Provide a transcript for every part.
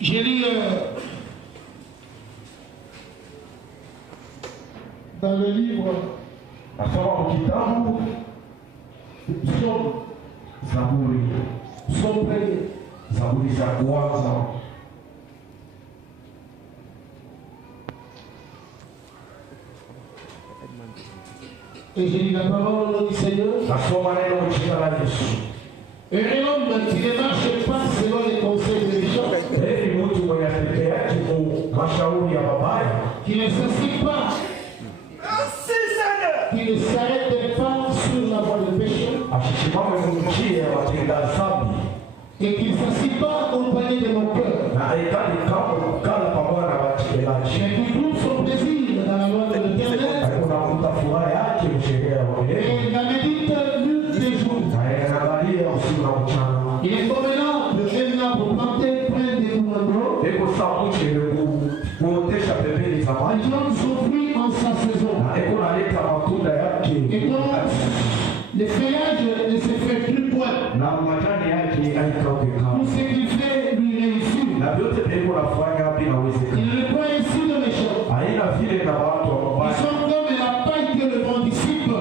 J'ai lu dans le livre Zaburi za kwanza. Et j'ai lu la parole du Seigneur. Et l'homme qui ne marche pas selon les conseils des gens, qui ne s'assied pas, qui ne s'arrête pas sur la voie du péché, et qui ne s'assied pas accompagné de mon cœur, mais qui trouve son plaisir dans la loi de l'Éternel, et il la médite nuit et jour. Il est comme un arbre planté près des moulins d'eau. Il donne son fruit en sa saison. Et donc, le feuillage ne se fait plus point. Tout ce qu'il fait lui réussit. Il ne peut ainsi de méchants. Ils sont comme la paille que le vent dissipe.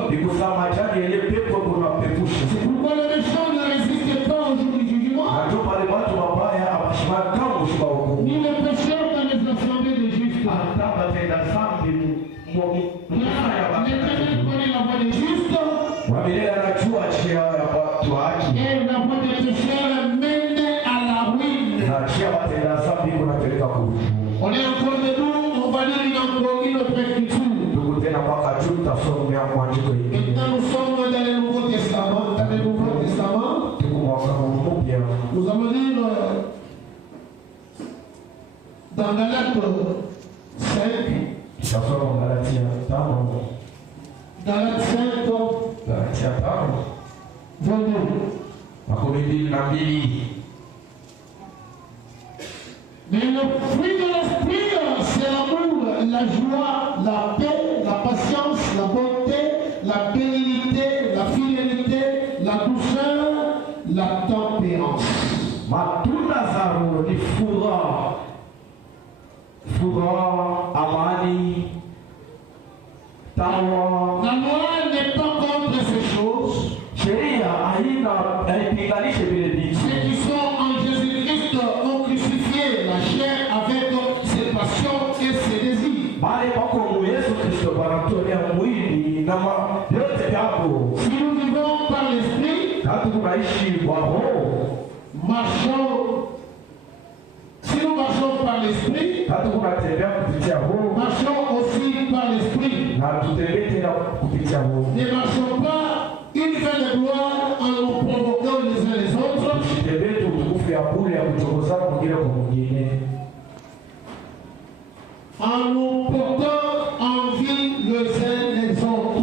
C'est pourquoi le méchant ne résiste pas au jour du jugement. Ni le pécheur dans les assemblées des justes. L'Éternel connaît la voie des justes. Et la voie des pécheurs mène à la ruine. On est encore debout, on va lire une autre écriture. Maintenant nous sommes dans le Nouveau Testament. Nous allons lire dans Galates 5. Galates 5, 22. Mais le fruit de l'esprit, c'est l'amour, la joie, la paix, la patience, la bonté, la bénignité, la fidélité, la douceur, la tempérance. Matunda za roho ni furaha, amani, tawa. La loi n'est pas contre ces choses. Ceux qui sont en Jésus-Christ ont crucifié la chair avec ses passions et ses désirs. Si nous vivons par l'esprit, si nous marchons par l'esprit, marchons aussi par l'esprit. Ne marchons pas une fin de gloire en nous provoquant les uns les autres, en nous portant envie les uns les autres.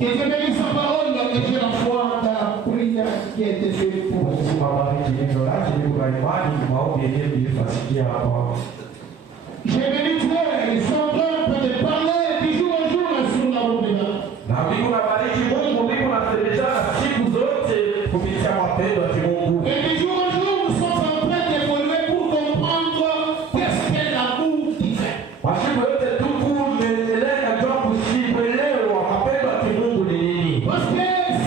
Et je bénis sa parole et j'ai la foi dans la prière qui a été faite pour vous. J'ai béni Dieu et sans peur de parler du jour au jour sur la route de l'âme. Et du jour au jour, nous sommes en train d'évoluer pour comprendre qu'est-ce qu'est l'amour divin. Parce que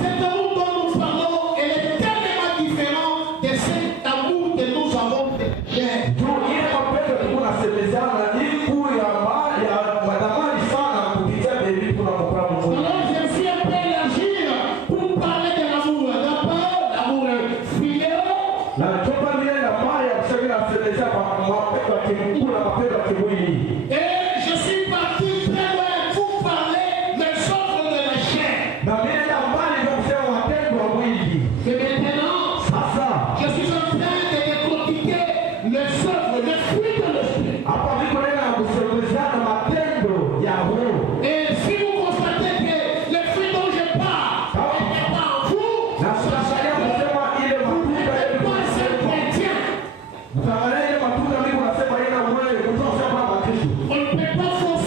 cet amour dont nous parlons, il est tellement différent de cet amour que nous avons déjà. Alors je suis un peu élargir pour parler de l'amour. D'abord, l'amour filial. Et je suis parti très loin pour parler des œuvres de la chair. Et maintenant, je suis en train de décortiquer les œuvres, les fruits de l'esprit. Et si vous constatez que les fruits dont je parle n'est pas en vous, vous n'êtes pas un seul chrétien. On ne peut pas forcer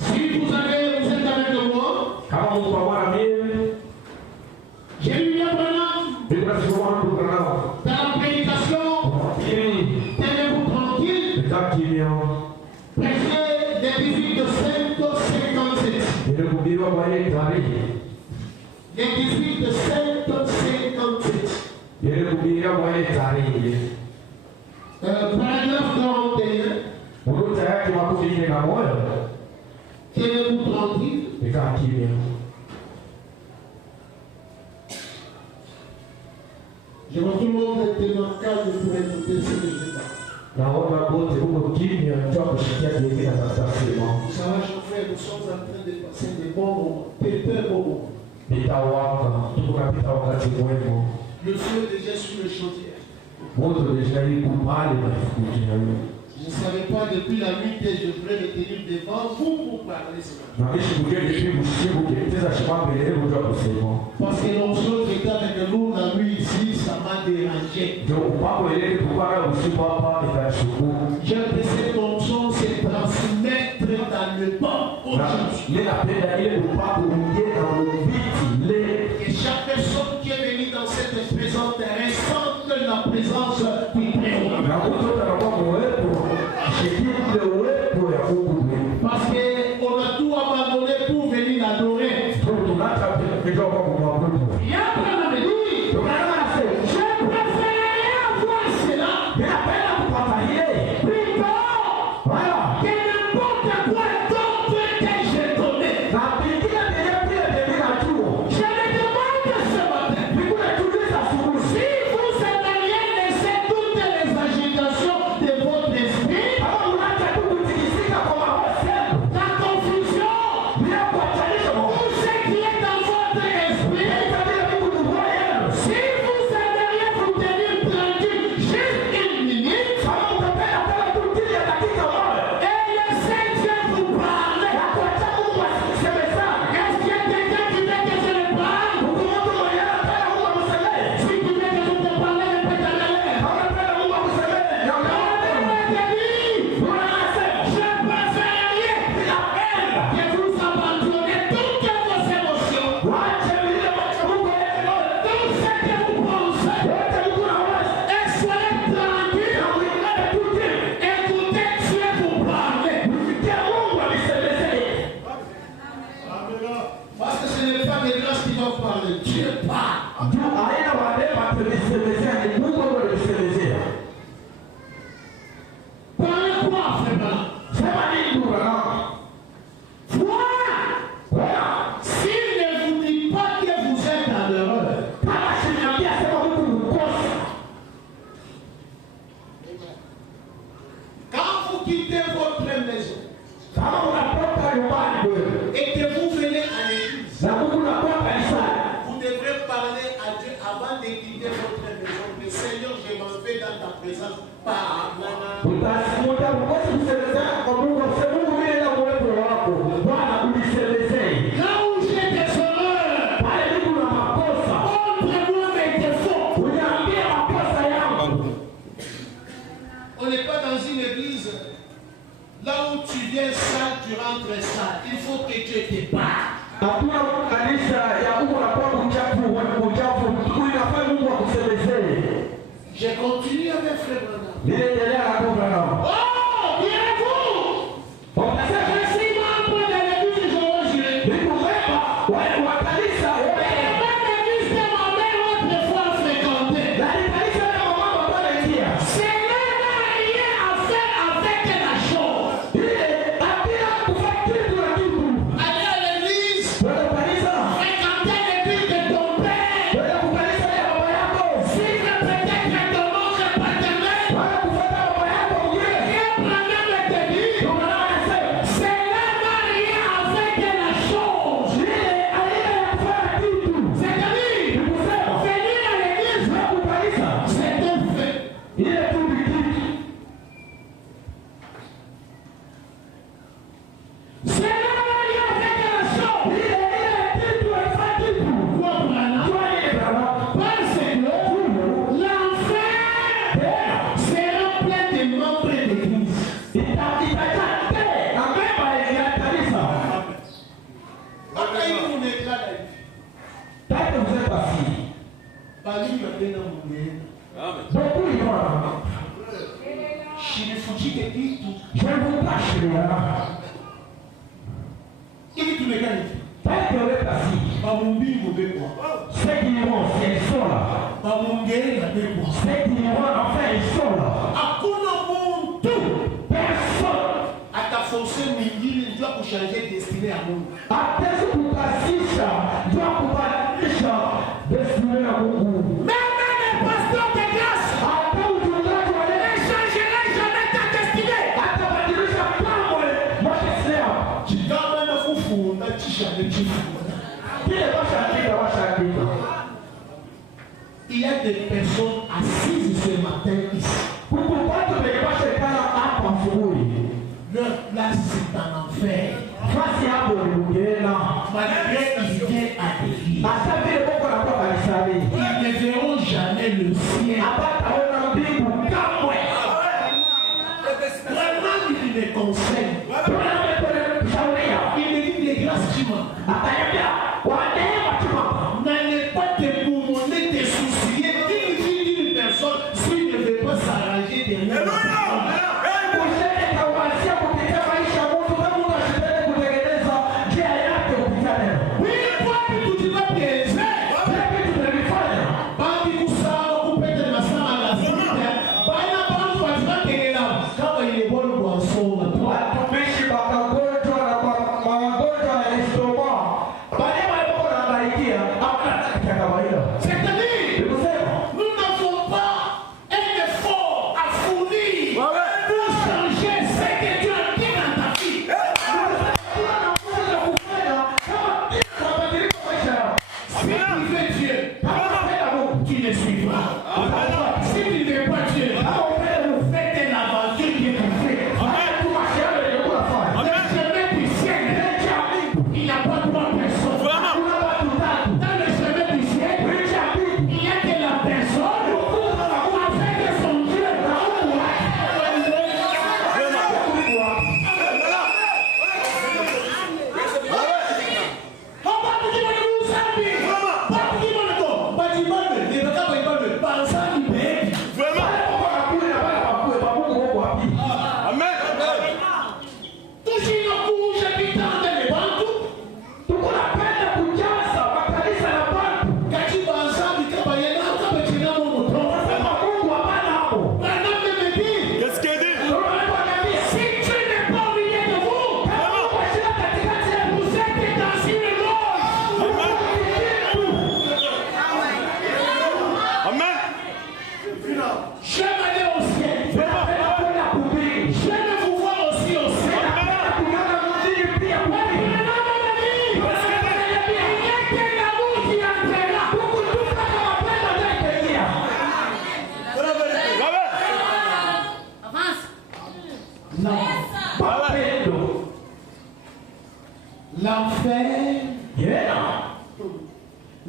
Si vous êtes avec moi, j'ai lu bien dans la prédication, tenez-vous tranquille, prêchez des 18 de 557. Les 18 de 557. Paragraphe 41. Tenez-vous tranquille. Je vois tout le monde être dans le cadre pour écouter ce que je dis. Ça va, chers frères, nous sommes en train de passer des bons moments, des très bons moments. Le feu est déjà sur le chantier. Je ne savais pas depuis la nuit que je devrais me tenir devant vous pour parler ce matin. Parce que l'onction qui était avec nous la nuit ici, ça m'a dérangé. J'ai que cette onction se transmettre dans le temps aujourd'hui. Et chaque personne qui est venue dans cette présence terrain sente la présence du Très-Haut. Parce qu'on a tout abandonné pour venir l'adorer. Et après on me dit, je préférerais avoir cela plutôt que n'importe quoi d'autre que j'ai donné. Je me demande ce matin, si vous aimeriez laisser toutes les agitations de votre esprit, la confusion, tout ce qui est dans votre esprit, si vous aimeriez vous tenir tranquille juste une minute, et laissez Dieu vous parler. Est-ce qu'il y a quelqu'un qui veut que je le parle? Si tu veux que je te parle, répète à l'air. Je préférerais que vous abandonnez toutes vos émotions, tout ce que vous pensez, et soyez tranquille. Écoutez Dieu vous parler. Parce que ce n'est pas des grâces qui doivent parler. Dieu parle. Parlez quoi, frère Blanc? Voilà. S'il ne vous dit pas que vous êtes dans l'erreur, quand vous quittez votre maison et que vous venez à l'église, vous devrez parler à Dieu avant de quitter votre maison. Le Seigneur, je m'en vais dans ta présence. Là où j'ai des erreurs, montre-moi mes défauts. On n'est pas dans une église. Là où tu viens sale, tu rentres sale. Il faut que Dieu te parle. Je continue avec frère Branham. Oh, direz-vous, je suis membre de l'église Jéhovah Jireh. La même église que ma mère autrefois fréquentait. Cela n'a rien à faire avec la chose. Aller à l'église, fréquenter l'église de ton père, suivre peut-être ton oncle paternel, rien prendre le début. Cela n'a rien à faire avec la chose. C'est-à-dire, venir à l'église, c'est un fait. Cela n'a rien à faire avec la chose. Pourquoi Branham? Parce que l'enfer sera Je vous cache rien. Tel que le passé. Ceux qui iront, ils sont là. Ceux qui iront, enfin, ils sont là. Personne. Changer destiné à nous. Até kukasisha ndio kubadilisha destiny ya Mungu. Même les pasteurs de grâce, Hata uchungaji wa ne changera jamais ta destinée. atabadilisha kamwe maisha yako. Kama na kufunda chishane chifunda. Kile washaandika. Il y a des personnes assises ce matin ici. Kuko watu wenye washekana hapa asubuhi. Leur place c'est en enfer. Fasi hapo ni mgena. Malgré ils viennent à l'église. Hata vile Mungu anakuwa kanisani. Ils ne verront jamais le ciel. Hapataona mbingu kamwe. Vraiment il les conseille. Il me dit des grâces tu m'as. Akaniambia waneema chuma. N'allez pas te moumoner, te soucier. Dis une personne s'il ne veut pas s'arranger des mots.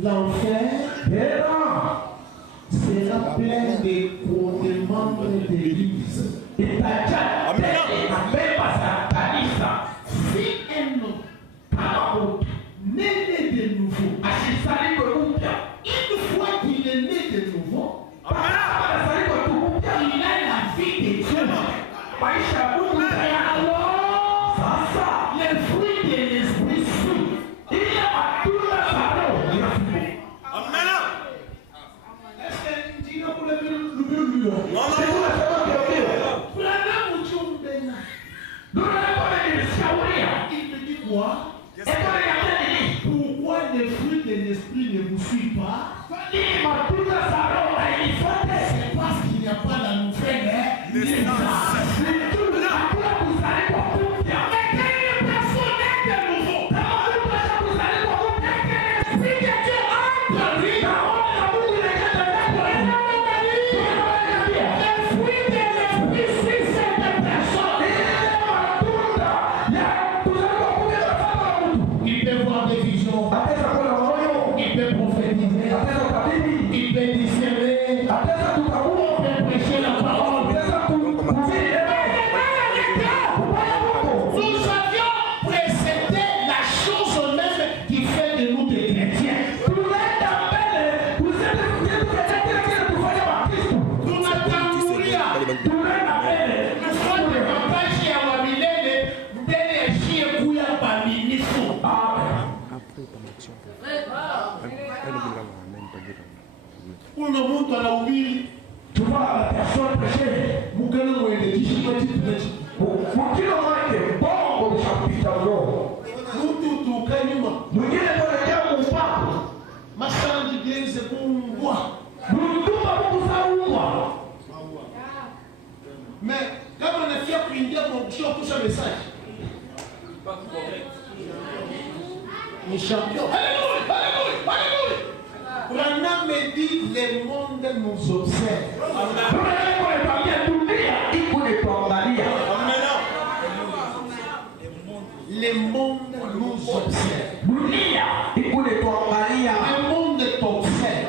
L'enfer sera plein de condamnements de l'Église. Si un homme n'est né de nouveau, une fois qu'il est né de nouveau, il a la vie de Dieu. Alors, les fruits de l'esprit suivent. Il y a tout le il me dit quoi? Pourquoi les fruits de l'esprit ne vous suivent pas? C'est parce qu'il n'y a pas la nouvelle kuna mtu anahubiri, tu vois la personne prêcher, mukana mwelekeshi kwa tipi. mukilo wake bongo ushapita mdomo. Mtu tukanyuma. Mwingine mwelekea mpako. Masanji genze kungwa. Munduma mkusaungwa. Mais kama nafia kuingia kwa kusho kusha message. Ni champion. Alléluia, alléluia, alléluia. Branham me dit le monde nous observe. Le monde nous observe. Le monde t'observe.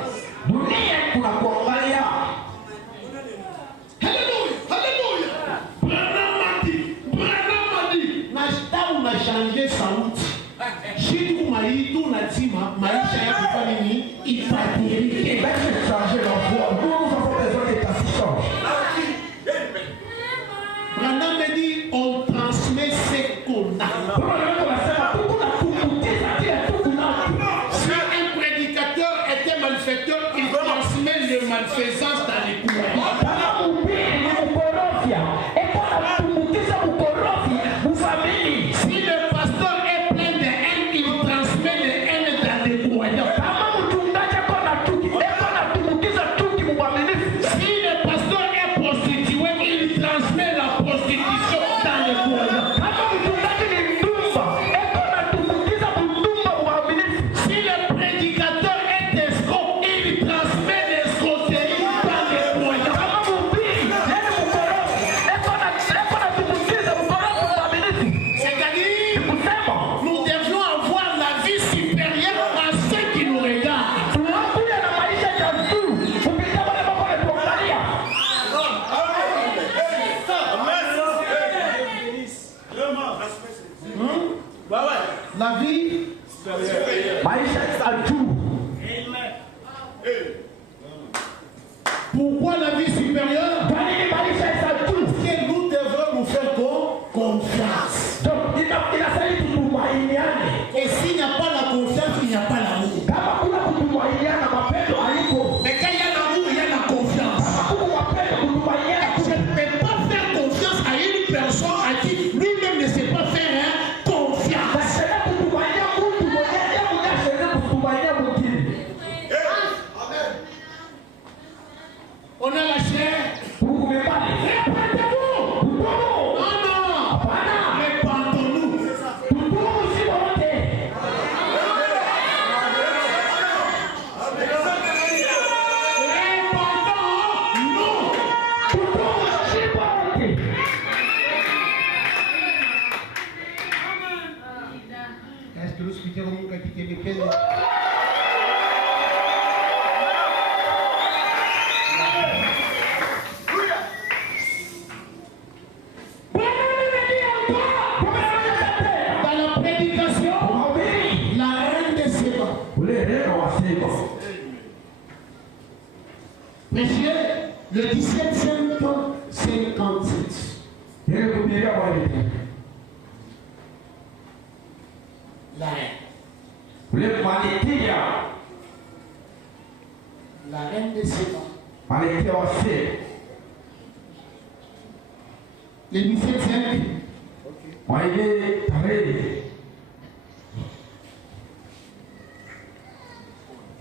Alléluia, alléluia. Branham a dit. Nashta una changer sauti. Shitu maitu natima maisha yako kwa nini ibadilike. Laisse changer la voix. Nous avons besoin de ta puissance. Branham me dit on transmet ce qu'on a. Si un prédicateur était malfaiteur, il transmet les malfaisances dans les courants. Si le pasteur est plein de haine, il transmet les haines dans les croyants. Si le pasteur est prostitué, il transmet la prostitution dans les croyants. Si le prédicateur est escroc, il transmet l'escroquerie dans les croyants. C'est-à-dire, nous devions avoir la vie supérieure à ceux qui nous regardent. La vie Pourquoi la vie supérieure? Parce que nous devons nous faire confiance. Et s'il n'y a pas la confiance, il n'y a pas l'amour. Mais quand il y a l'amour, il y a la confiance. Je ne peux pas faire confiance à une personne à qui lui-même ne sait pas faire confiance. On a la chair. Répétez-vous. Non. Répandons-nous. Est-ce que nous expliquons mon capitaine de quel? Monsieur, le 17-5-57. La reine de Séba. Le 17-5.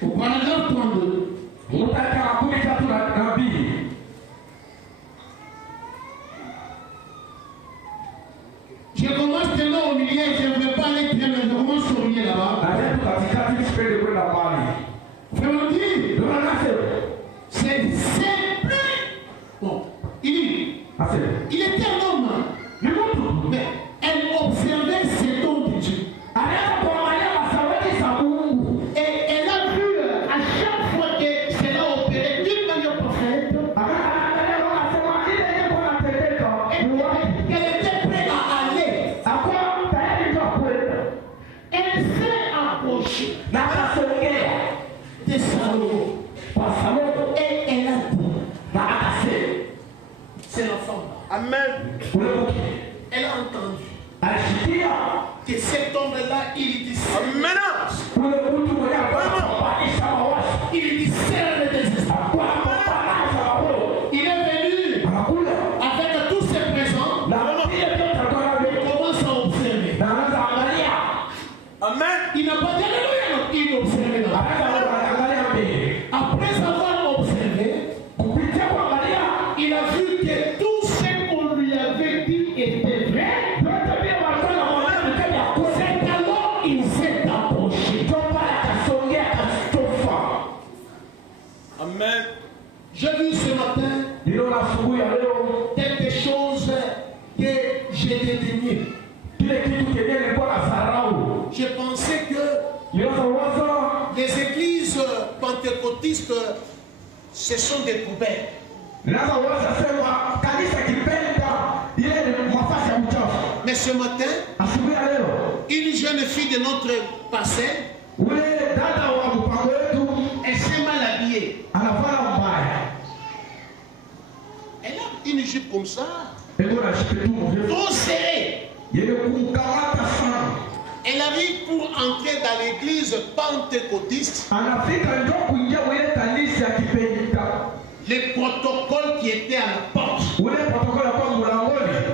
Au paragraphe 32. Je commence tellement au milieu, je ne vais pas aller très loin, je commence au milieu là-bas. Vraiment dit, c'est simple. Bon, il était un homme, mais elle observait cet homme de Dieu. Et elle a vu à chaque fois que cela opérait d'une manière parfaite. Elle était prête à aller. Elle s'est approchée de Salomon. Et elle a dit, c'est la femme. Amen. Elle a entendu que cet homme-là, il dit il discerne des esprits. Quelque chose que j'ai dédaigné. Je pensais que les églises pentecôtistes, ce sont des poubelles. Mais ce matin, une jeune fille de notre passé, elle s'est mal habillée. Elle a une jupe comme ça, trop serrée. Elle arrive pour entrer dans l'église pentecôtiste. Les protocoles qui étaient à la porte,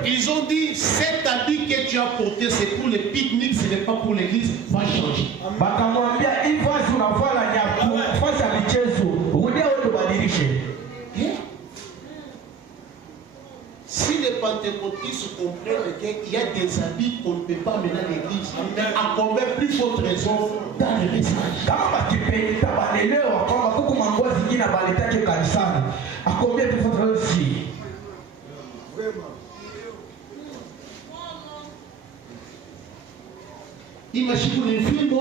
ils ont dit, cet habit que tu as porté, c'est pour les pique-niques, ce n'est pas pour l'église, va changer. Si les pentecôtistes comprennent qu'il y a des habits qu'on ne peut pas mener à l'église, mais à combien plus forte raison dans les messages. Imagine les films.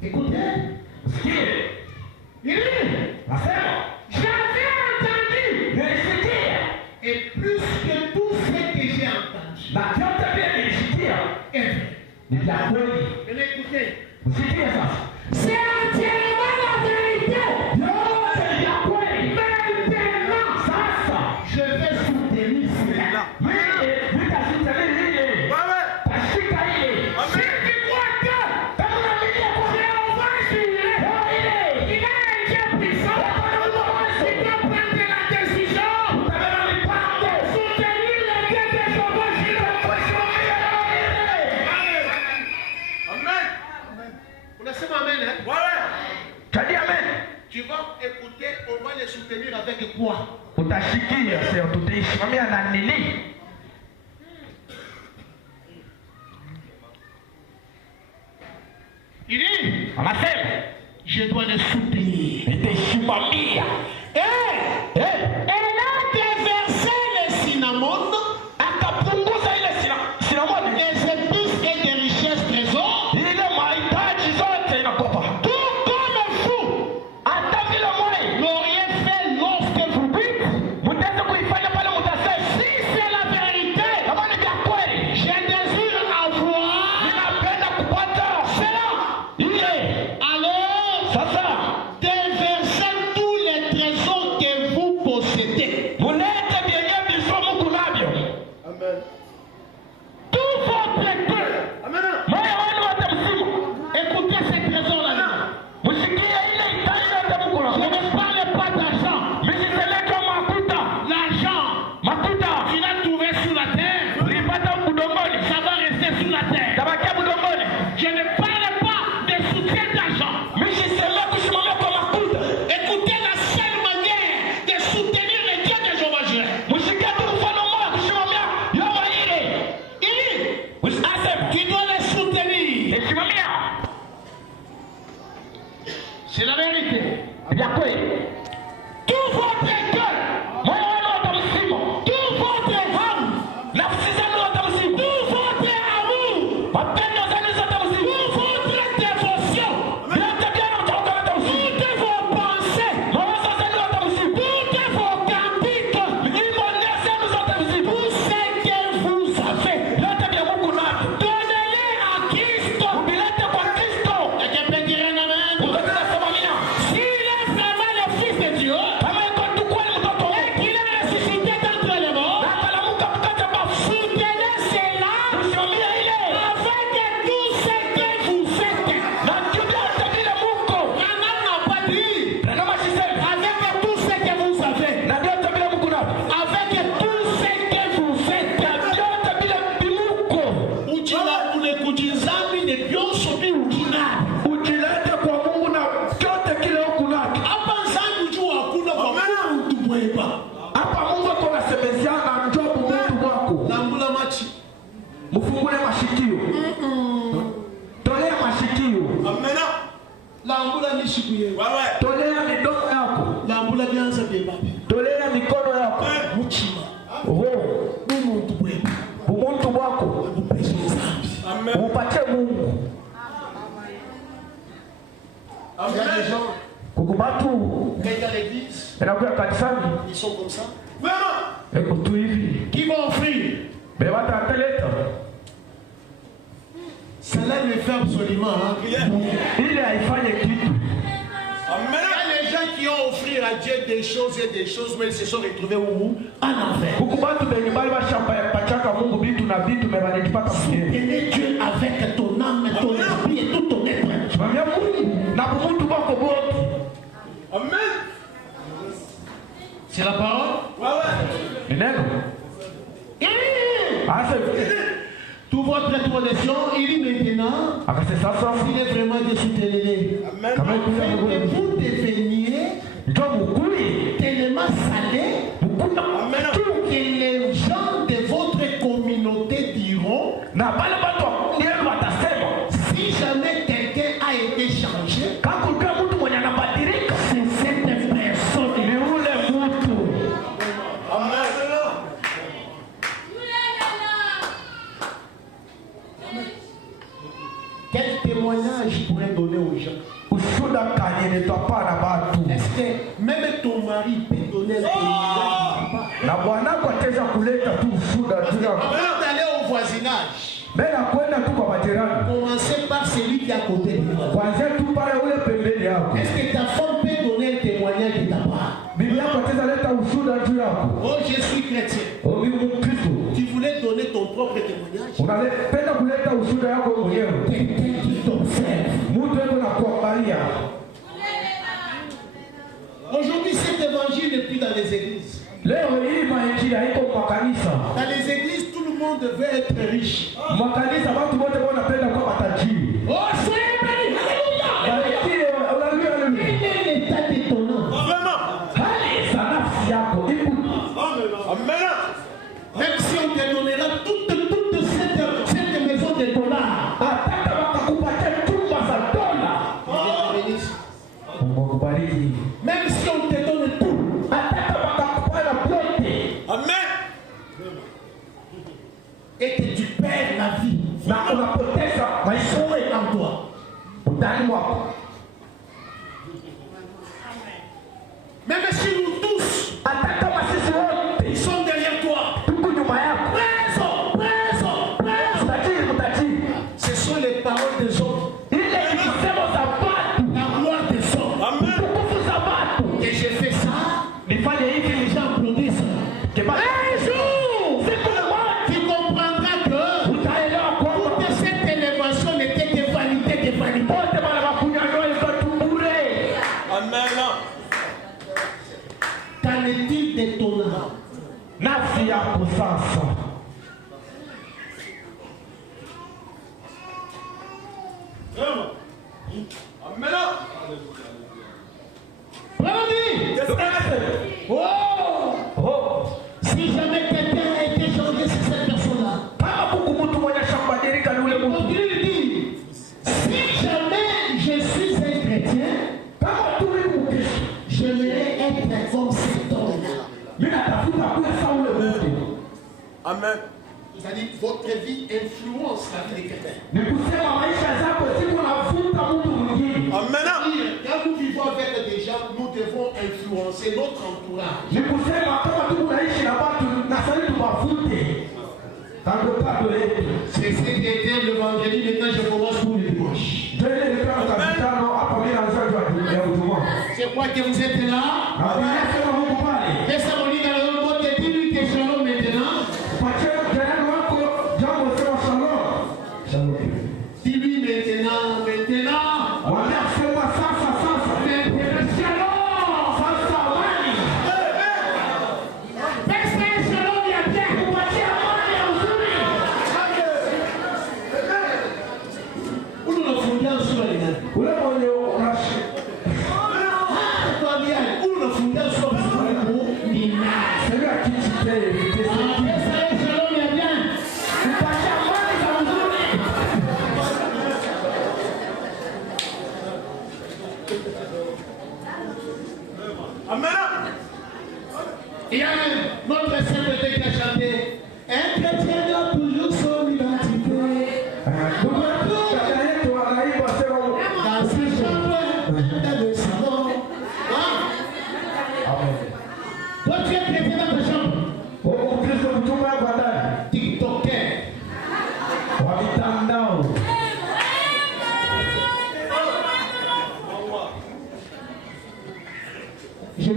Écoutez, j'avais entendu, et plus que tout ce que j'ai entendu, écoutez, c'est entièrement la vérité. Maintenant, je vais soutenir cela. Tu vas écouter, on va les soutenir avec quoi? Il dit, je dois les soutenir. Elle a déversé le cinnamon, les épices et des richesses trésors. C'est la vérité. Tout votre cœur, tout votre âme, tout votre amour, toute votre dévotion, toutes vos pensées, toutes vos cantiques, tout ce que vous avez, donnez-les à Christ. Et que peut dire un amen? S'il est vraiment le Fils de Dieu, et qu'il est ressuscité d'entre les morts, soutenez cela avec tout ce que vous êtes. Maman n'a pas dit avec tout ce que vous avez, avec tout ce que vous êtes. Ujila unekujizami ne byonso bi ujina. Hapa zangu juu hakuna kwa Mungu mwema. Na mbula machi. Mufungule mashikio. Lambula mishibuye. Tolea midomo yako. Lambula bianza biebabe. Tolea mikono yako. Muchima. Roho. Umuntu bwebo. Umuntu wako. Amen. Upatie Mungu. Amen. Kukumatu. Dans l'église. Inakuwa kanisani. Ils sont comme ça. Eko tu hivi. Qui va offrir? Beba tataleta. Cela ne fait absolument rien. Ile haifanye kitu. Il y a les gens qui ont offert à Dieu des choses et des choses, mais ils se sont retrouvés où? En enfer. Kukumatu benye bali bashamba pachaka Mungu bitu na bitu mebanijipata mwenyewe. Aimer Dieu avec ton âme, ton esprit et tout ton être. Simamia Mungu na kumuntu wako wote. Amen. C'est la parole? Ni neno. Asa Tout votre introduction, il dit maintenant, akase sasa s'il est vraiment de soutenir. kama Afin que vous deveniez ndio mukui tellement salés mukuna que les gens de votre communauté diront, na bale batu yenu watasema si jamais quelqu'un a été changé, kakuta mtu mwenye anabadilika c'est cette personne. ni ule mtu. Quel témoignage pourrait donner aux gens? Ushuda kanye netwapa na batu Est-ce que même ton mari peut donner un témoignage? na bwanako ataweza kuleta tu ushuda tu yako. Avant d'aller au voisinage, Mbele kwenda tu kwa majirani, commencez par celui qui est à côté de toi. kwanza tu pale ule pembeni yako. Est-ce que ta femme peut donner un témoignage de ta part? Bibi yako ataweza leta ushuda tu yako. Oh, je suis chrétien. Oh, mimi Mkristo. Tu voulais donner ton propre témoignage? Unapenda kuleta ushuda yako mwenyewe. Quelqu'un qui t'observe. Mtu yuko na kuangalia. Aujourd'hui, cet évangile n'est plus dans les églises. Leo hii mainjili haiko kwa kanisa. Dans les églises, tout le monde veut être riche. Makanisa watu wote wanapenda kuwa matajiri. Oh, soyez bénis! Alléluia! Barikiwe, haleluya, haleluya. Quel est l'état étonnant? Hali za nafsi yako ipo. Même si on te donnera toute cette maison de dollars. Ataka wakakupatia chumba za dola. Mungu akubariki. Même si on te donne tout. Ataka wakakupatia vyote. Et que tu perds la vie. Na unapoteza maisha Où est en toi? ndani wako. Même si nous tous, Ataka kama sisi wote ils sont derrière toi. tuko nyuma yako. Mtajiri. Ce sont les paroles des hommes. Ile ni kusema za watu. La gloire des hommes. Tukufu za watu. Et j'ai fait ça. Nifanye hivi Les gens applaudissent. kema. Un jour, Siku moja tu comprendras que utaelewa kwamba toute cette élévation n'était que vanité, que vanité. wote wale wakunyanyua hizo tu bure. Qu'en est-il d'étonnant? Nafsi yako sasa. Oh! Oh, Si jamais quelqu'un a été changé, c'est cette personne-là. kama kuku mtu mwenye shambadilika ni ule On mtu. dit, si jamais je suis un chrétien, Kama tu ni Mkristo, j'aimerais être comme cet homme-là. mimi natafuta kuwa sawa ule mtu. C'est-à-dire, votre vie influence la vie des chrétiens. Ni kusema maisha zako siku nafuta mtu mwingine. Quand nous vivons avec des gens, nous devons influencer notre entourage. Ni kusema kama tu unaishi na watu na sasa tuwafute. Kando kando yetu. C'est ce qui était le vendredi, maintenant je commence pour le dimanche. Ndio ile ndio tunataka hapa mimi naanza ya huduma. C'est quoi que vous êtes là? Na tunasema Mungu pale. Fais ça, mon lit dans le monde, dis-lui que shalom maintenant. Pacha jirani wako jambo sema shalom. Shalom. Dis-lui maintenant, maintenant. Wanasema sasa sasa. Maintenant, shalom. Sasa amani. Fais ça, shalom, il y a bien. Kupatia amani ya uzuri. Où nous le fondons sur les gars. Ule mwenye unashi. Ah, toi, bien. Où nous le fondons sur les gars. Sema kitu kile kitese. Fais ça, shalom, il y a bien. Kupatia amani za uzuri.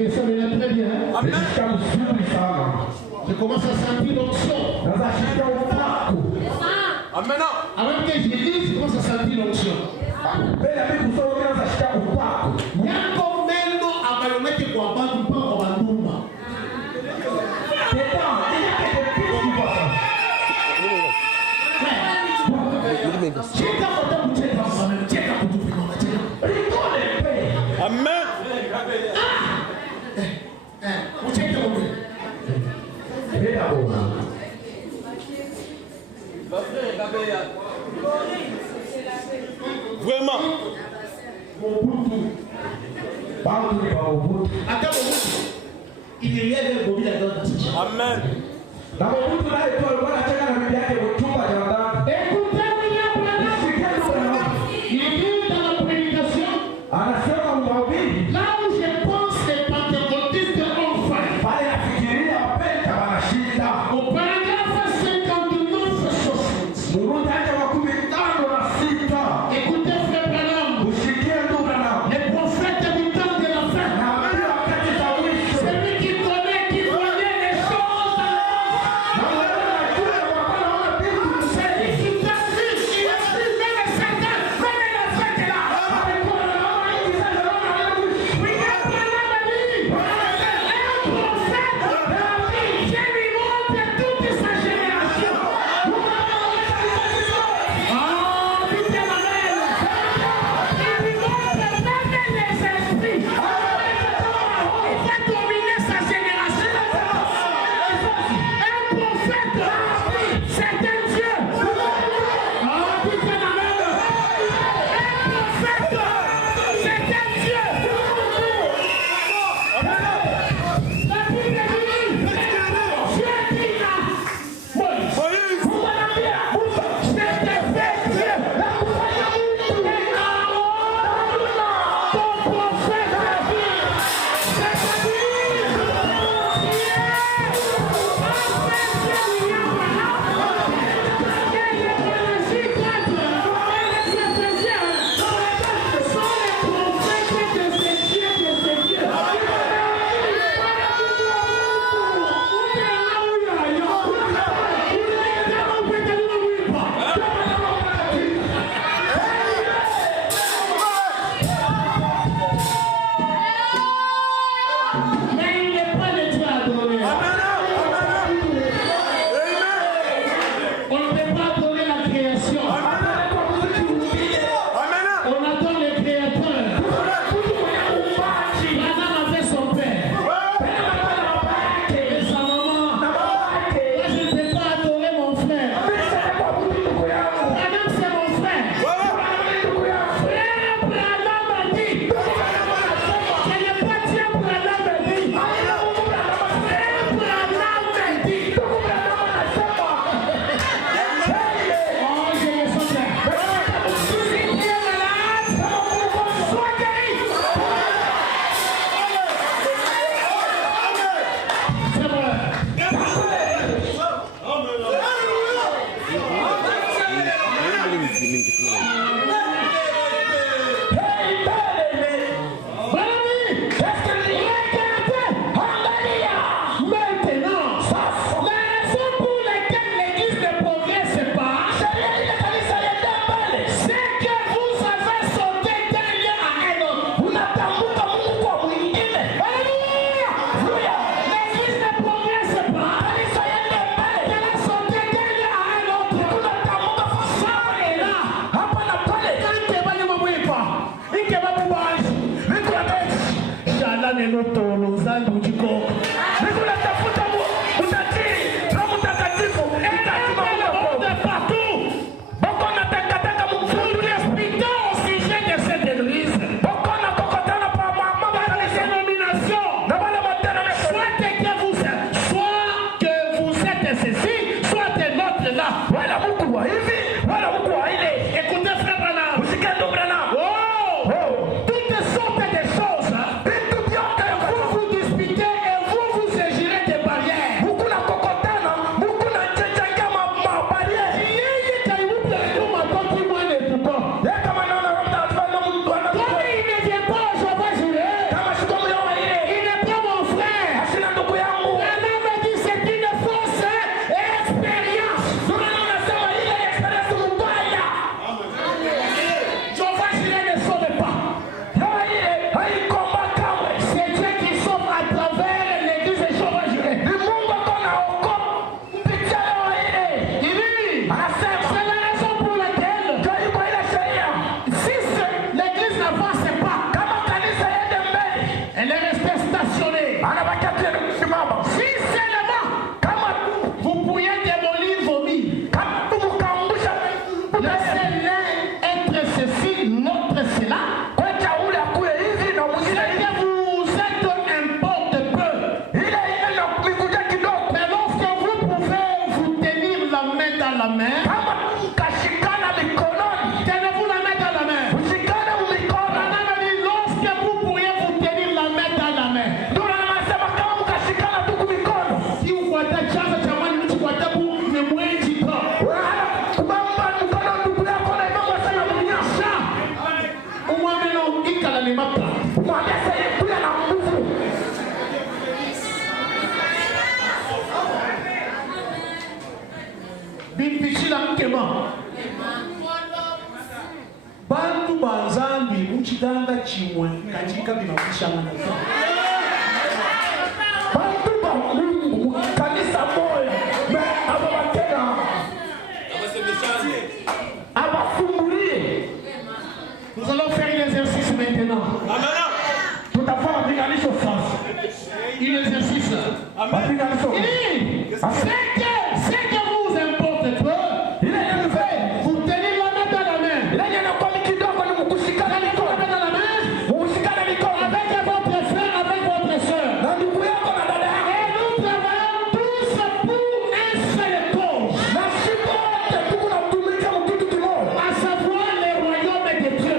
ça devient très bien. Amen. Je commence à sentir l'onction. Amen. Avant que je dise, je commence à sentir l'onction. Yako meno abayomeke kwa bantu mpaka kwa bandumba. Cheka kote kucheka mwana, cheka kutupi mwana, cheka. Amen. Ucheke mwana. Vraiment. Mobutu. Attends Mobutu. Il est lié avec Bobby la donne. Amen. Écoutez-moi, il dit dans la prédication, là où je pense les pentecôtistes ont faim. Au paragraphe 59-60. Écoutez, frère Branham, les prophètes du temps de la fin. Celui qui connaît, qui voyait les choses dans celui qui t'a vu, il a vu même Satan, même la fête est là. Oui, Branham a dit, un prophète, Dieu lui montre toute sa génération. Ah, putain, ma mère. Il lui montre même les esprits. Il va dominer sa génération. Un prophète, c'est un Dieu. Ah, putain, ma mère. Un prophète, c'est un Dieu. La Bible dit, Dieu dit là, Moïse, vous m'avez bien, c'est un fait Dieu. Et Aaron, ton prophète, mais il n'est pas le Dieu adoré. On ne peut pas adorer la création. On adore le créateur. Branham avait son père et sa maman. Moi, je ne peux pas adorer mon frère. Branham, c'est mon frère. Frère Branham a dit. Ce n'est pas Dieu Branham a dit. Frère Branham a dit. Oh, je me sens bien. Si tu es malade, sois guéri. C'est vrai. Maintenant, la raison pour laquelle l'Église ne progresse pas, c'est que vous avez sauté d'un lieu à un autre. Alléluia. L'Église ne progresse pas. Elle a sauté d'un lieu à un autre. Ça est là. Écoutez, frère Branham. Toutes sortes de choses. Vous muchidanga chimwe katika binakusha mwana. Nous allons faire un exercice maintenant. Tout à fait, organisation France. Un exercice. C'est que vous importe peu. Vous tenez la main dans la main. Avec votre frère, avec votre soeur. Et nous travaillons tous pour un seul cause. À savoir les royaumes de Dieu.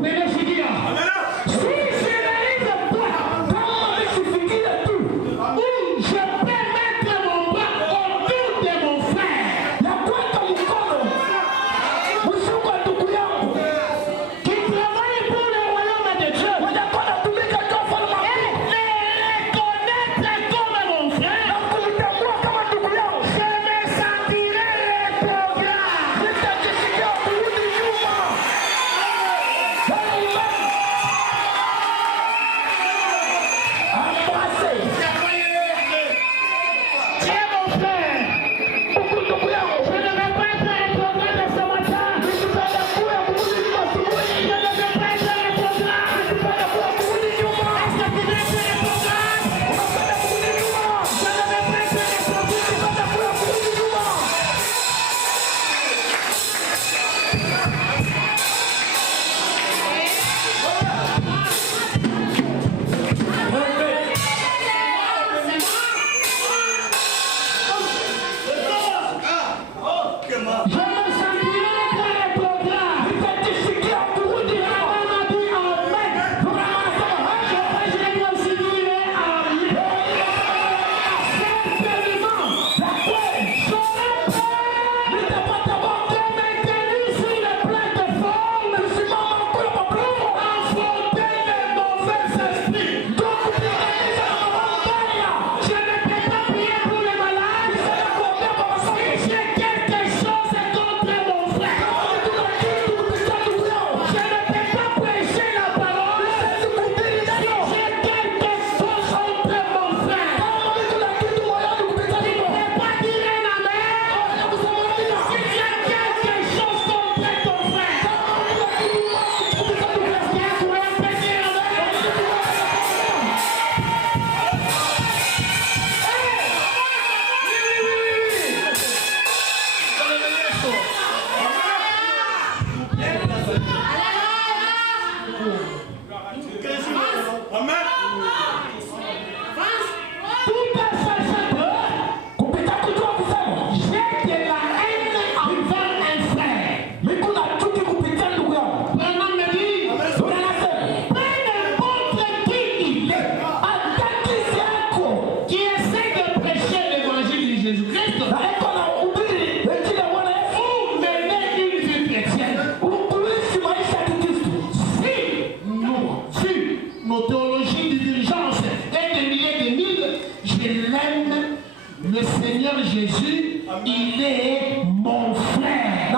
Mais je dis, si je n'arrive pas, où je peux mettre mon bras autour de mon frère, qui travaille pour le royaume de Dieu, et le reconnaître comme mon frère, je me sentirai Tiens mon frère, je ne vais pas être rétrograde ce matin. Je ne vais pas être rétrograde. Est-ce que tu veux être rétrograde? Je ne vais pas être rétrograde. Je ne vais pas être Je me sentirai très rétrograde. On m'a dit amen. Je vais aussi dire amen. Certainement, te maintenir sur la plateforme pour affronter les mauvais esprits. Je ne peux pas prier pour les malades. Si j'ai quelque chose contre mon frère, je ne peux pas prêcher la parole. Si j'ai quelque chose contre mon frère, je ne peux pas dire un amen. Si j'ai quelque chose contre ton frère, est-ce que tu pourrais péter un amen? Tout à sachant que j'ai de la haine envers un frère. Vraiment me dit, peu n'importe qui il est, qui essaie de prêcher l'évangile de Jésus-Christ, ou mener une vie chrétienne. Si nos théologies de diligence est des milliers de mille, je l'aime. Le Seigneur Jésus, il est mon frère.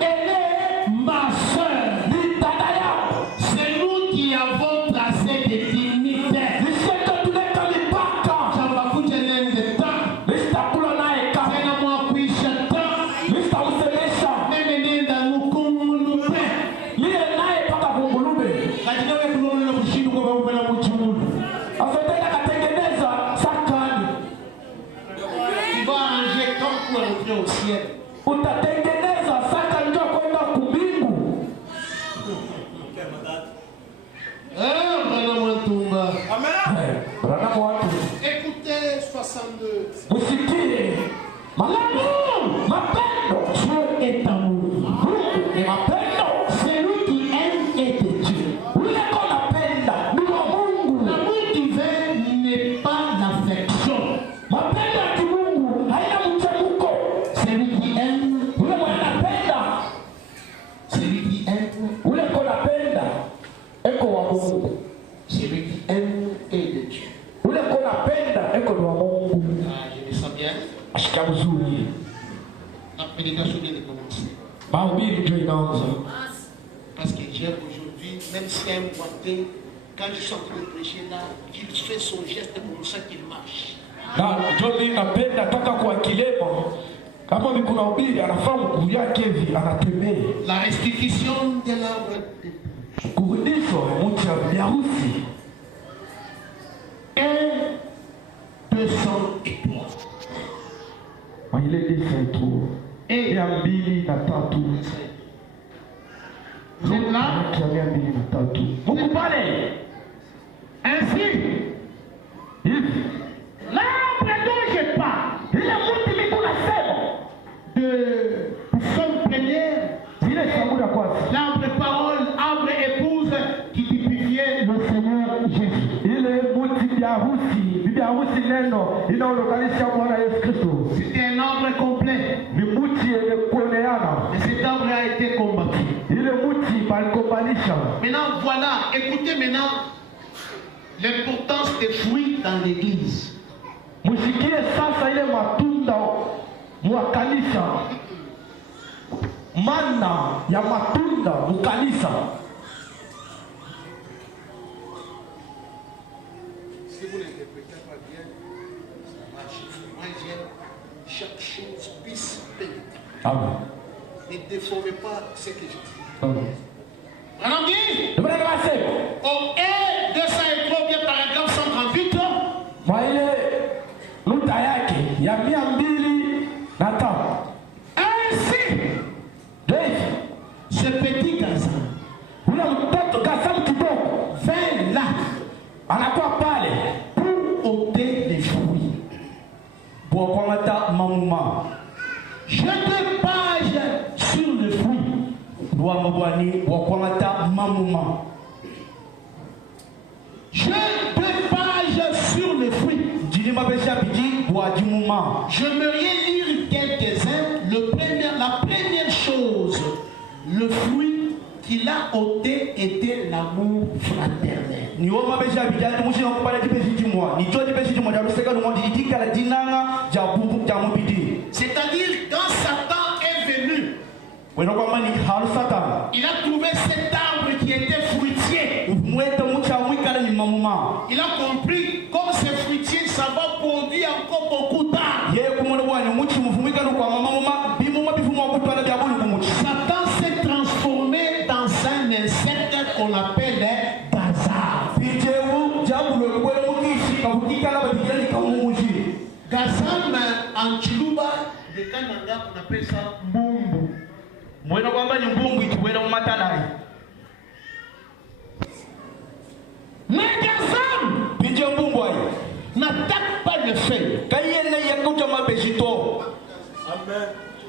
Elle est ma soeur. C'est nous qui avons tracé des dignitaires. Au ciel. Utatengeneza saka ndio kwenda kumbingu. Écoutez 62. Usikie. L'amour, mapendo, Dieu est amour. Et mapendo, c'est lui qui aime et de Dieu. Ule kona penda, ni wa Mungu. L'amour divin n'est pas l'affection. Mapendo ya kimungu haina mchemuko. Celui qui aime, Ule mwana penda, celui qui aime, ule kona penda, eko wa Mungu. celui qui aime est de Dieu. Ule kona penda, eko wa Mungu. Je me sens bien. Ashika mzuri. La prédication vient de commencer. Mahubiri ndio inaanza. Parce que j'aime aujourd'hui, même si un boité, quand je suis en train de prêcher là, qu'il fait son geste comme ça qu'il marche. Na ndio mimi napenda taka kwa kilema. Kama mimi kuna ubiri anafaa mguu yake hivi anatembea. La restitution de l'arbre. Kurudishwa mti wa biharusi. 1,203. Il est 203. Et à 203. Vous êtes là? Vous comprenez? Ainsi, l'arbre dont je parle, il a multiplié pour la sève. de Psaume première, l'arbre parole, arbre épouse qui typifiait le Seigneur Jésus. Il est multiplié C'était un arbre complet. Et cet arbre a été combattu. Maintenant, voilà, écoutez maintenant l'importance des fruits dans l'église. Musikie sasa ile matunda mwakanisa. Mana ya matunda mkanisa. Si vous n'interprétez pas bien, ça marche. Moi, j'aime chaque chose puisse pénétrer. Amen. Ne déformez pas ce que je dis. Amen. Alors dit, Au E203 bien paragraphe 138. Maile luta yake ya 205. Ainsi, ce petit garçon, Ule mtoto Gazamu kidogo vint là anakuwa pale pour ôter les fruits. bwakwamata mamuma. J'ai 2 pages sur le fruit. Bwamabwani bwakwamata mamuma. J'ai 2 pages sur le fruit. J'aimerais lire quelques-uns. La première chose, le fruit qu'il a ôté était l'amour fraternel. C'est-à-dire quand Satan est venu, il a trouvé cet arbre qui était fruitier. Il a compris, comme c'est fruitier, ça va produire encore beaucoup d'arbres. Satan s'est transformé dans un insecte qu'on appelle les gazards. Gazam en Chiluba, de Kananga, on appelle ça mbumbu. Mais Gazam n'attaque pas le feuille.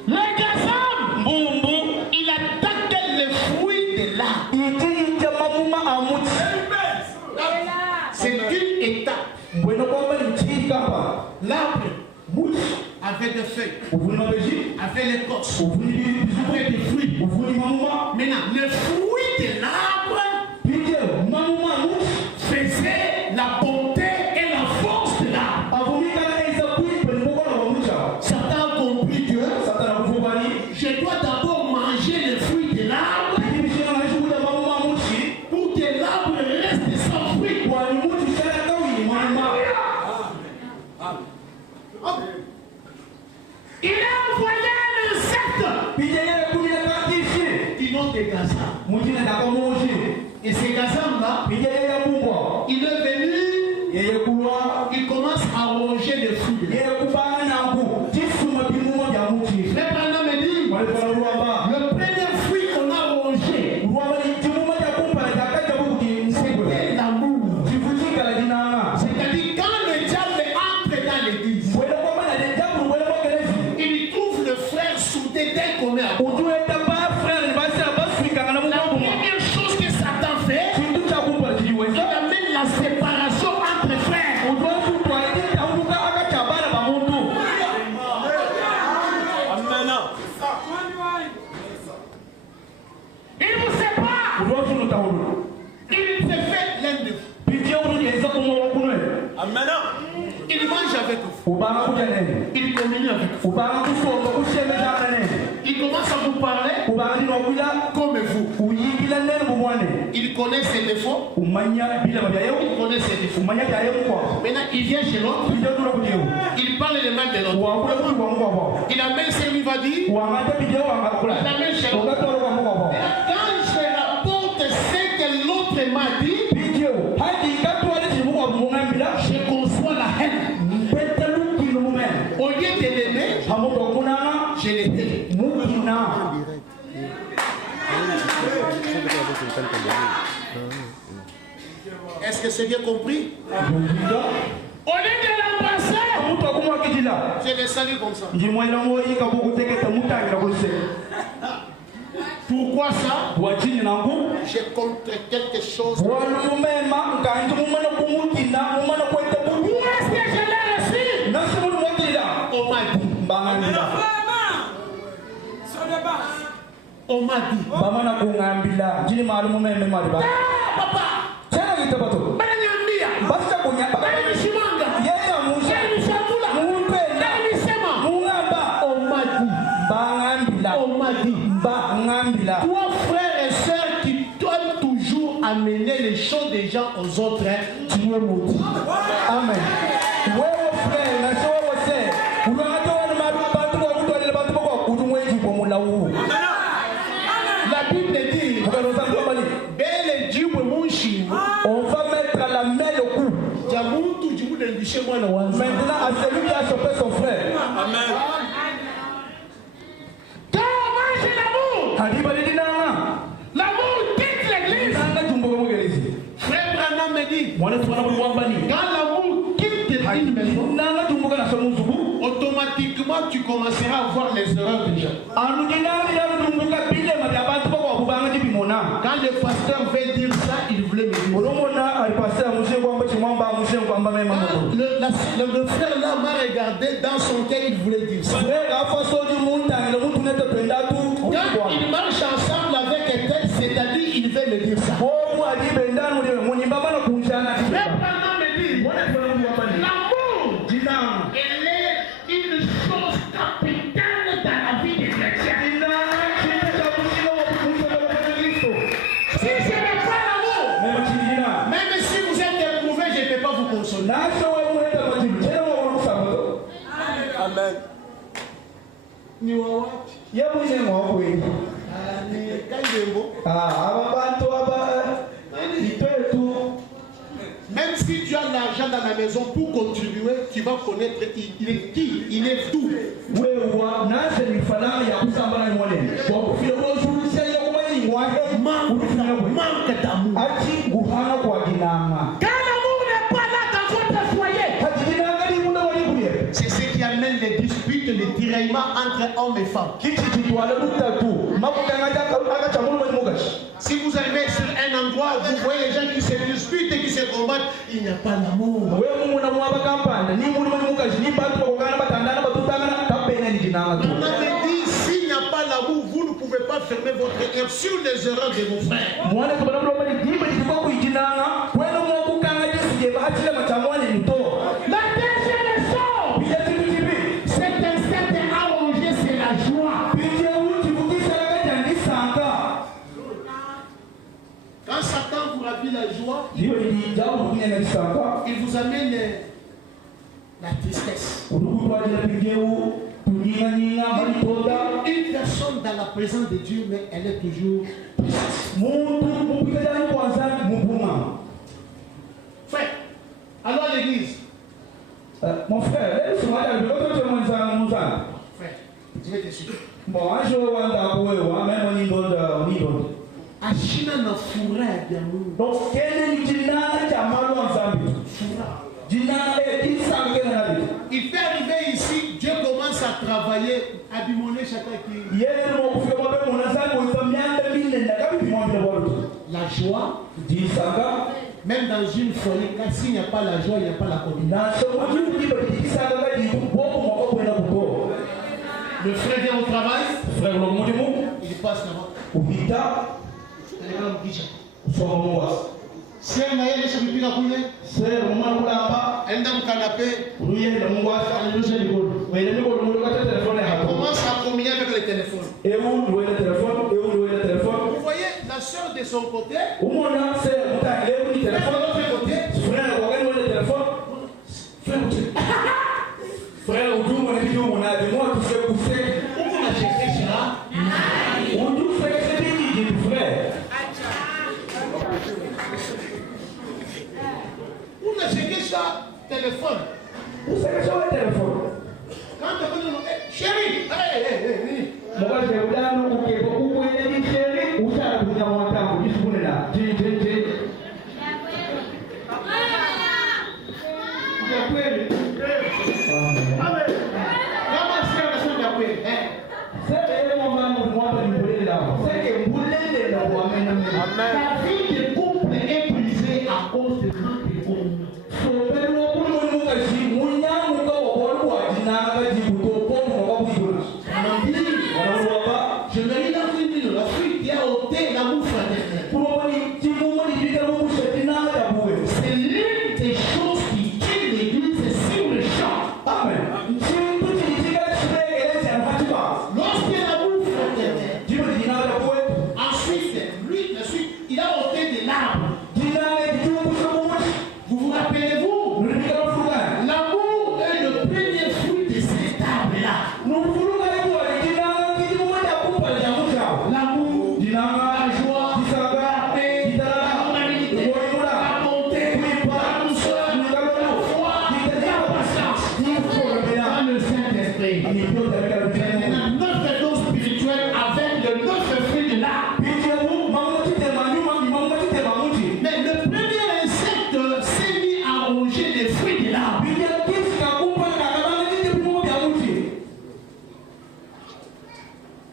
Le Gazam, il attaque le fruit de l'arbre. C'est une étape. L'arbre avait des feuilles, avait l'écorce, avait des fruits. Maintenant, le fruit de l'arbre faisait la bonté et la force de l'arbre. Satan a compris que je dois d'abord manger le fruit de l'arbre pour que l'arbre reste sans fruit. Il a envoyé un insecte du nom de Gaza. Et ces Gazam-là, il est venu, il commence à ronger le fruit de l'arbre. Frère Branham me dit, le premier fruit qu'on a rongé, c'était l'amour. C'est-à-dire quand le diable entre dans l'église, il trouve le frère soudé d'un commun accord. La première chose que Satan fait, il amène la séparation entre frères. Il vous sépare. Il se fait l'un de vous. Il mange avec vous. Il communie avec avec vous. Il commence à vous parler comme vous. Il connaît ses défauts. Il connaît ses défauts. Maintenant, il vient chez l'autre. Il parle les mal de l'autre. Il amène ce qu'il va dire. Il amène chez l'autre. Quand je rapporte ce que l'autre m'a dit, je conçois la haine. Au lieu de l'aimer, je l'aime. Est-ce que c'est bien compris? Au lieu de l'embrasser, je le salue comme ça. Pourquoi ça? J'ai contre quelque chose. Où est-ce que je l'ai reçu? On m'a dit. On m'a dit. Papa. Toi, frères et sœurs qui doivent toujours amener les choses des gens aux autres, tu es maudit. Amen. La Bible dit, on va mettre la main au cou. Maintenant, à celui qui a chopé son frère. Amen. L'amour quitte l'église. Frère Branham me dit, quand l'amour quitte une maison, automatiquement tu commenceras à voir les erreurs des gens. Quand le pasteur veut dire ça, il voulait me dire. Le frère là m'a regardé dans son cœur, il voulait dire ça. Quand il marche ensemble avec quelqu'un, c'est-à-dire il veut me dire ça. L'amour, elle est une chose capitale dans la vie des chrétiens. Si je n'ai pas l'amour, même si vous êtes éprouvé, je ne peux pas vous consoler. Amen. Même si tu as l'argent dans la maison pour contribuer, tu vas connaître il est qui, il est tout. Manque d'amour. Quand l'amour n'est pas là dans votre foyer, c'est ce qui amène les disputes, les tiraillements entre hommes et femmes. Si vous arrivez sur un endroit, vous voyez les gens qui se disputent et qui se combattent, il n'y a pas d'amour. On avait dit, s'il n'y a pas l'amour, vous ne pouvez pas fermer votre cœur sur les erreurs de vos frères. La deuxième leçon, cet instinct arrangé, c'est la joie. Quand Satan vous ravit la joie, il vous amène la tristesse. Une personne dans la présence de Dieu, mais elle est toujours triste. Frère, allons à l'église. Mon frère, Frère, je vais te suivre. bon, un jour, on a même on y donne. Achina na furaha ya Mungu. Donc, quel est le il peut arriver ici, Dieu commence à travailler, à bimoner chacun qui. La joie, même dans une folie, car s'il n'y a pas la joie, il n'y a pas la communication. Le frère vient au travail, il passe là-bas. Si on a un canapé, commence à communier avec le téléphone. Vous voyez la soeur de son côté, de l'autre côté. Frère, on a checké ça, téléphone. Vous savez sur le téléphone. Quand tu dis, chérie, Moi, je vais vous dire, vous pouvez dire chérie, ou ça, vous avez un temps, vous dites, vous êtes là. La vie de couple est brisée à cause de manque de communion. Je me dis dans une ville, la fuite qui a ôté l'amour fraternel. C'est l'une des choses qui tue l'église sur le champ. Amen. Lorsqu'il y a l'amour fraternel, ensuite, il a ôté de l'arbre. Vous vous rappelez-vous? L'amour est le premier fruit de cet arbre-là. L'amour, la joie, la paix, l'humanité, la bonté, la douceur, la foi, la patience. Dans le Saint-Esprit. Maintenant, 9 dons spirituels avec le 9 fruits de l'arbre. Mais le premier insecte s'est mis à ronger les fruits de l'arbre.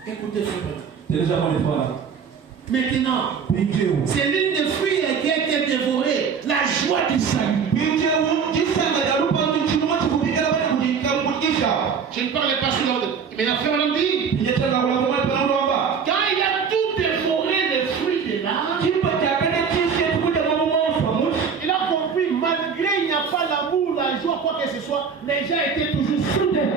Écoutez ce que. Maintenant, c'est l'une des fruits qui a été dévorée, la joie du salut. Je ne parlais pas sur l'ordre. Mais la femme l'a dit. Quand il a tout dévoré les fruits de l'arbre, il a compris, malgré il n'y a pas l'amour, la joie, quoi que ce soit, les gens étaient toujours soudés.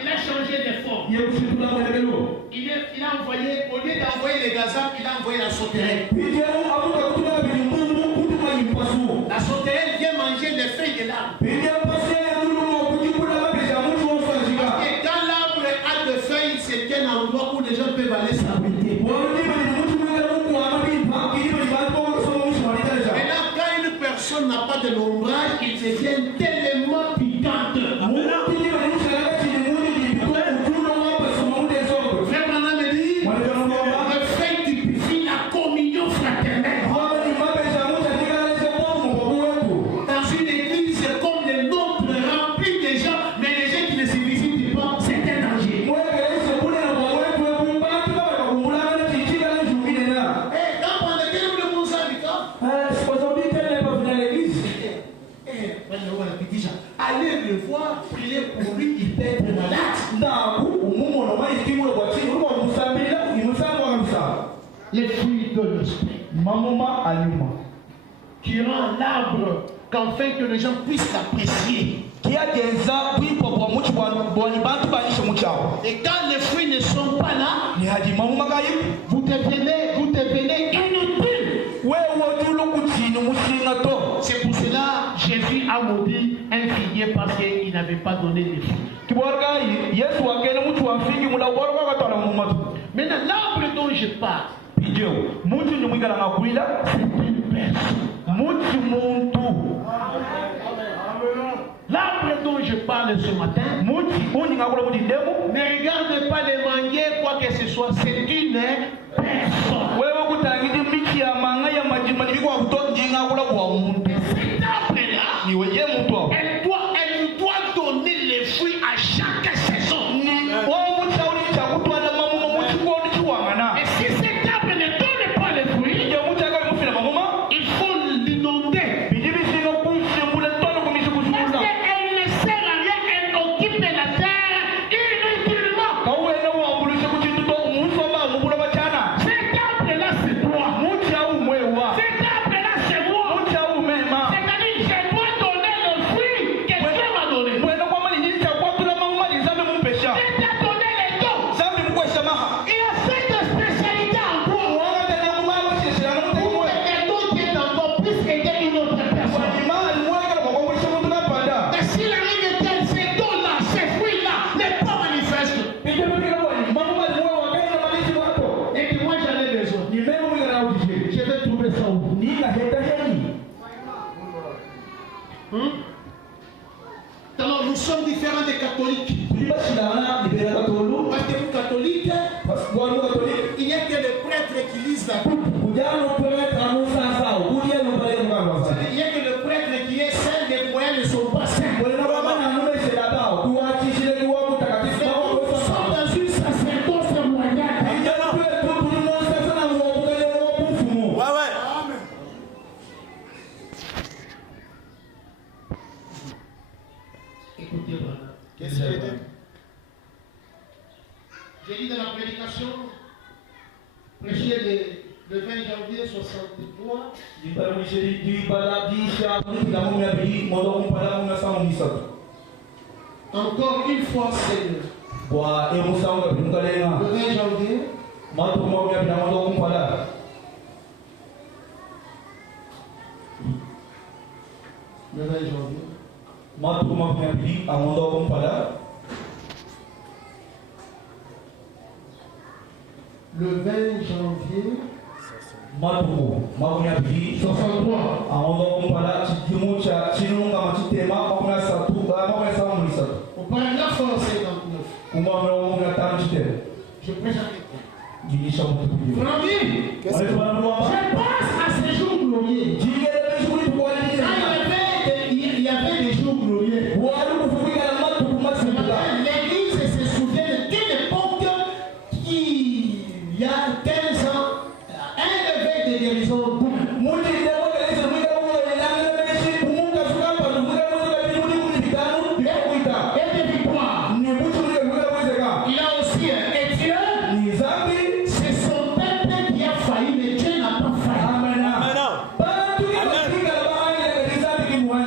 Il a changé de forme. Il a envoyé, au lieu d'envoyer les gazapes, il a envoyé la sauterelle. La sauterelle vient manger les feuilles de l'arbre. Et quand l'arbre a de feuilles, c'est un endroit où les gens peuvent aller s'abriter. Maintenant, quand une personne n'a pas de l'ombrage, il devient tellement piquante. Frère Branham me dit, le fait typifie la communion fraternelle. Dans une église comme le nôtre, remplie de gens, mais les gens qui ne se visitent pas, c'est un danger. Quand on est quel le bon syndicat, allez le voir, prier pour lui, il peut être malade. Les fruits de l'esprit qui rend l'arbre qu'afin que les gens puissent l'apprécier. Et quand les fruits ne sont pas là, vous devenez inutile. C'est pour cela que Jésus a maudit un figuier parce qu'il n'avait pas donné de fruits. Maintenant, l'arbre dont je parle, c'est une personne. L'arbre dont je parle ce matin, ne regarde pas les manguiers, quoi que ce soit, c'est une personne. Cet arbre-là, elle doit donner les fruits à chaque saison. Et si cet arbre ne donne pas les fruits, il faut l'inonder. Parce qu'elle ne sert à rien, elle occupe la terre inutilement. Cet arbre-là, c'est toi. Cet arbre-là, c'est moi. C'est-à-dire, je dois donner. sommes différents des catholiques. Parce que pour catholique, il n'y a que le prêtre qui lise la Bible. Il n'y a que le prêtre qui est saint, les moyens ne sont pas saints. Nous sommes dans une sacerdoce royale. Écoutez-moi. Qu'est-ce qu'il dit? J'ai dit dans la prédication, prêcher le 20 janvier 63. Encore une fois, Seigneur. Le 20 janvier. Le 20 janvier. Le 20 janvier 63. Au paragraphe 59. Je prêche à quelqu'un. Je pense à ces jours glorieux. Il y avait des jours glorieux. L'église se souvient de quelle époque il y a 15 ans, un éveil de guérison. Et de victoire. Il a aussi Étienne. C'est son peuple qui a failli, mais Dieu n'a pas failli.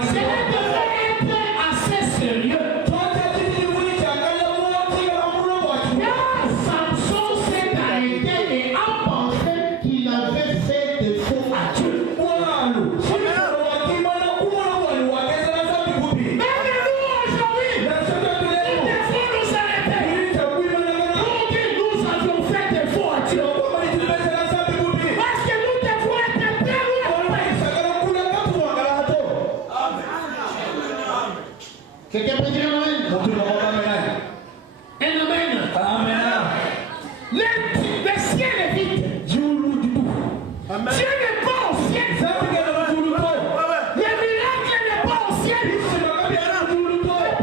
Cela devait être assez sérieux. Samson s'est arrêté et a pensé qu'il avait fait des faux à Dieu. Même nous aujourd'hui, nous devons nous arrêter pour dire nous avions fait des faux à Dieu. Parce que nous devons être prêts ou quelqu'un peut dire amen? Un amen. Le ciel est vide. Dieu n'est pas au ciel. Le miracle n'est pas au ciel. Le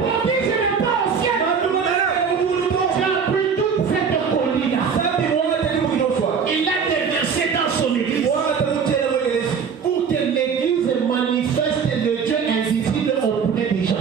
prodige n'est pas au ciel. Tu as pris toute cette colline. Il l'a déversé dans son église pour que l'église manifeste le Dieu invisible auprès des gens.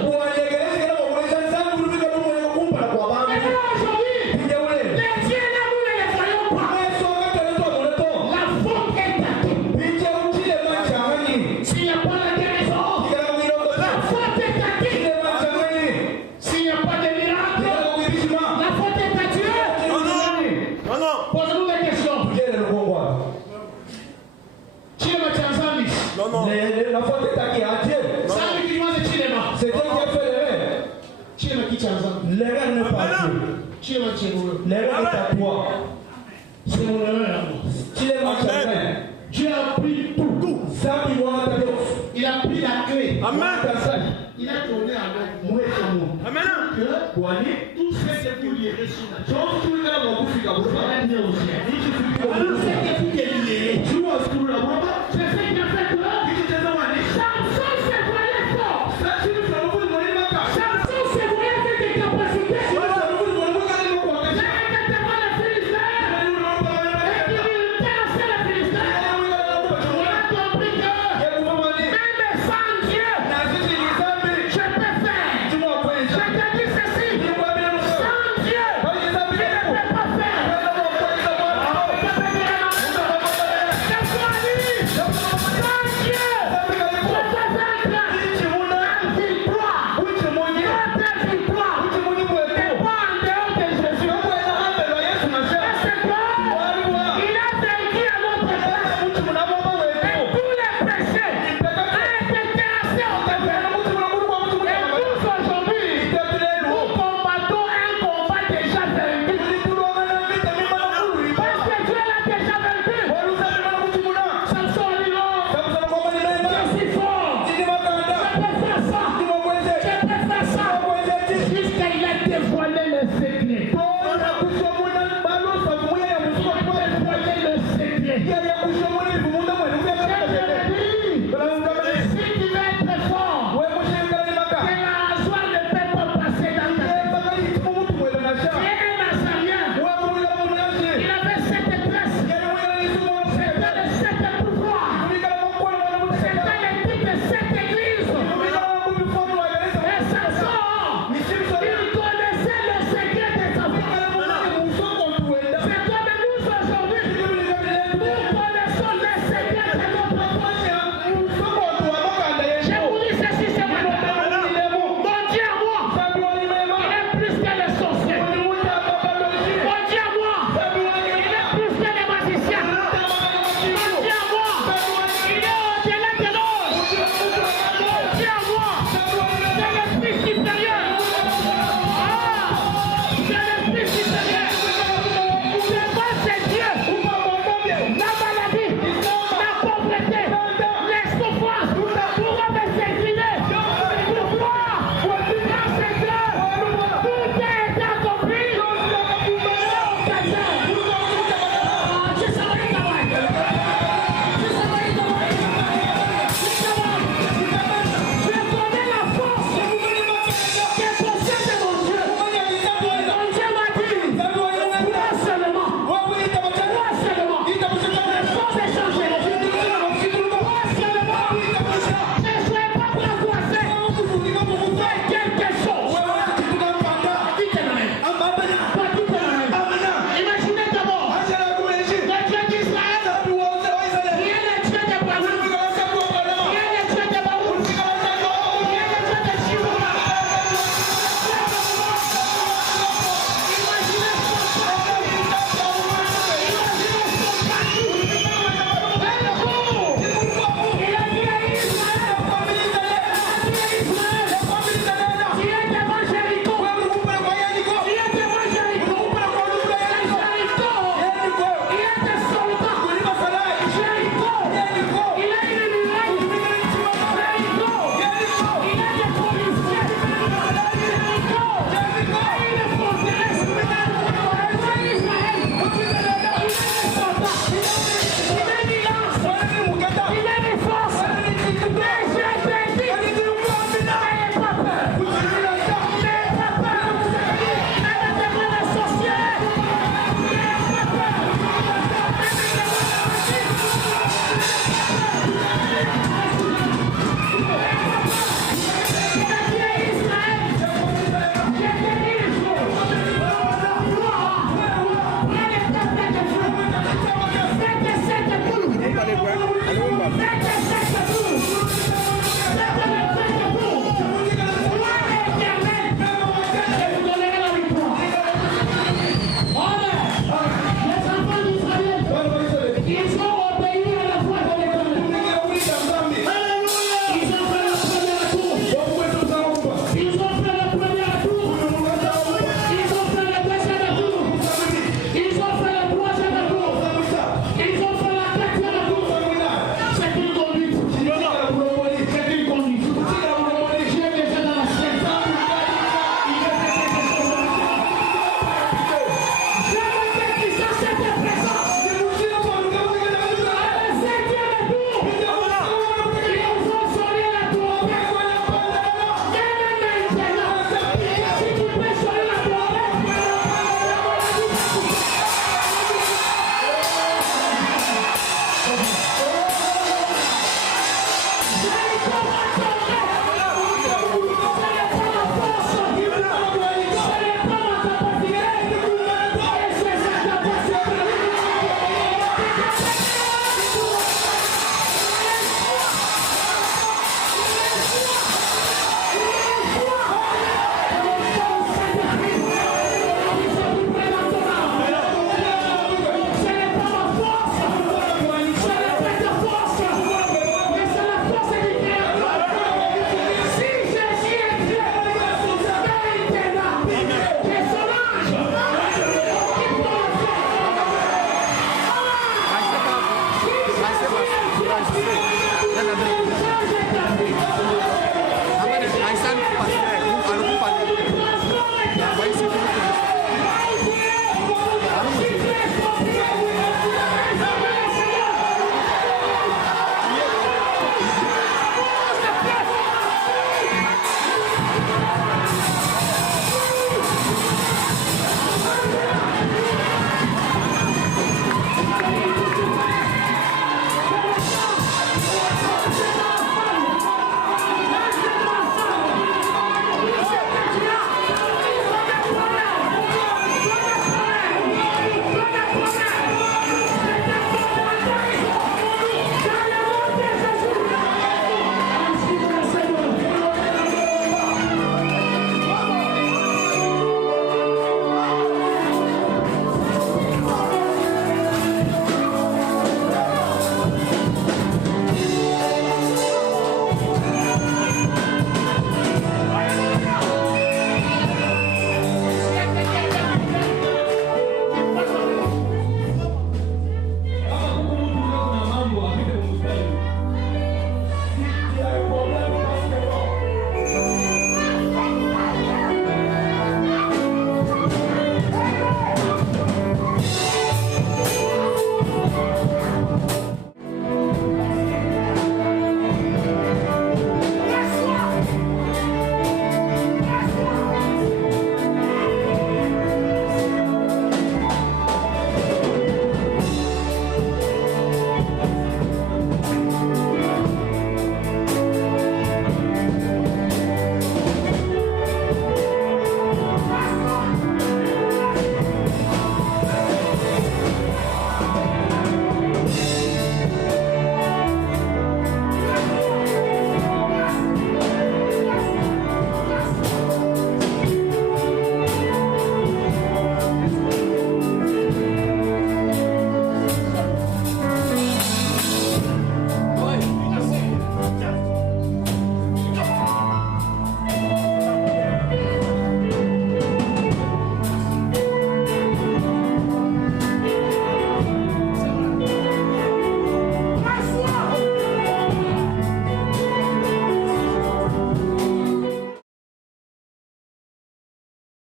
La faute est à qui? À Dieu. C'est Dieu qui a fait l'erreur. L'erreur n'est pas à Dieu. L'erreur est à toi. C'est mon erreur. Dieu a pris tout. Il a pris la clé. Amen. Il a donné à moi et à moi. Amen. Tout ce que vous lirez sur la terre. Tout ce que vous lirez.